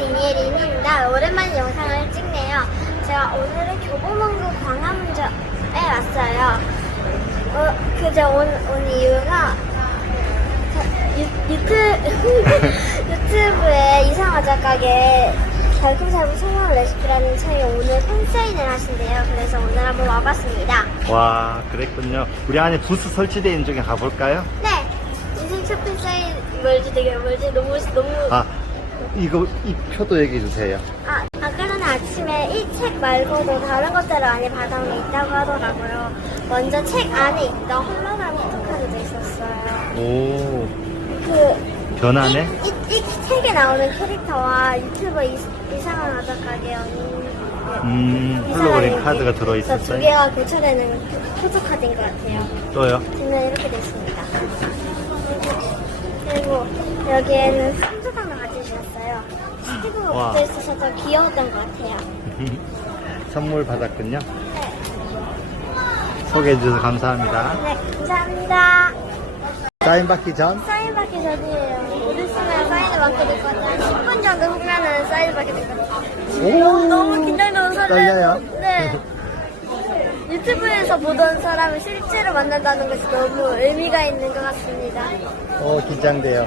리니에리입니다. 오랜만에 영상을 찍네요. 제가 오늘은 교보문고 광화문점에 왔어요. 어, 그제 온, 온 이유가 자, 유, 유튜, 유튜브에 이상하자 가게 달콤살구 성공 레시피라는 책에 오늘 팬사인을 하신대요. 그래서 오늘 한번 와봤습니다. 와, 그랬군요. 우리 안에 부스 설치되어 있는 쪽에 가볼까요? 네! 인생 첫 팬사인 멀지 되게 멀지 너무 너무 아, 이거, 이 표도 얘기해 주세요. 아, 아까 전에 아침에 이 책 말고도 다른 것들 안에 바닥에 있다고 하더라고요. 먼저 책 안에 있던 홀로그램 포토카드도 있었어요. 오, 그, 변하네? 이, 이, 이 책에 나오는 캐릭터와 유튜버 이, 이상한 아작가게 연인. 음, 홀로그램 카드가 두 들어있었어요. 개가 교차되는 포토카드인 것 같아요. 또요? 뒷면 이렇게 됐습니다. 그리고 여기에는 삼조각을 가져주셨어요. 스티브가 와. 붙어 있어서 귀여웠던 것 같아요. 선물 받았군요. 네. 소개해 주셔서 감사합니다. 네, 감사합니다. 사인 받기 전? 사인 받기 전이에요. 곧 있으면 사인을 받게 될것 같아요. 10분 정도 후면은 사인을 받게 될. 오, 너무 긴장되고. 떨려요? 네. 유튜브에서 보던 사람을 실제로 만난다는 것이 너무 의미가 있는 것 같습니다. 오, 긴장돼요.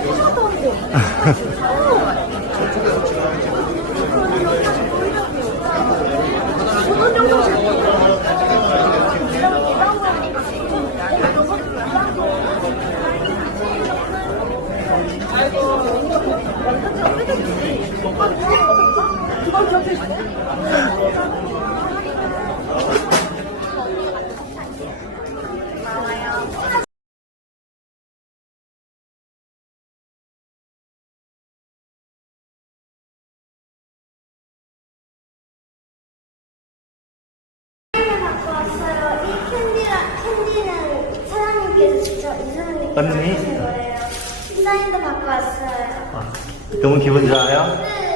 장했다 왔는데. 갖고 왔어요. 이 캔디라, 캔디는 사장님께서 직접 이사장님께서 언니? 주신 거예요. 디자인도 갖고 왔어요. 아, 너무 기분 좋아요? 네.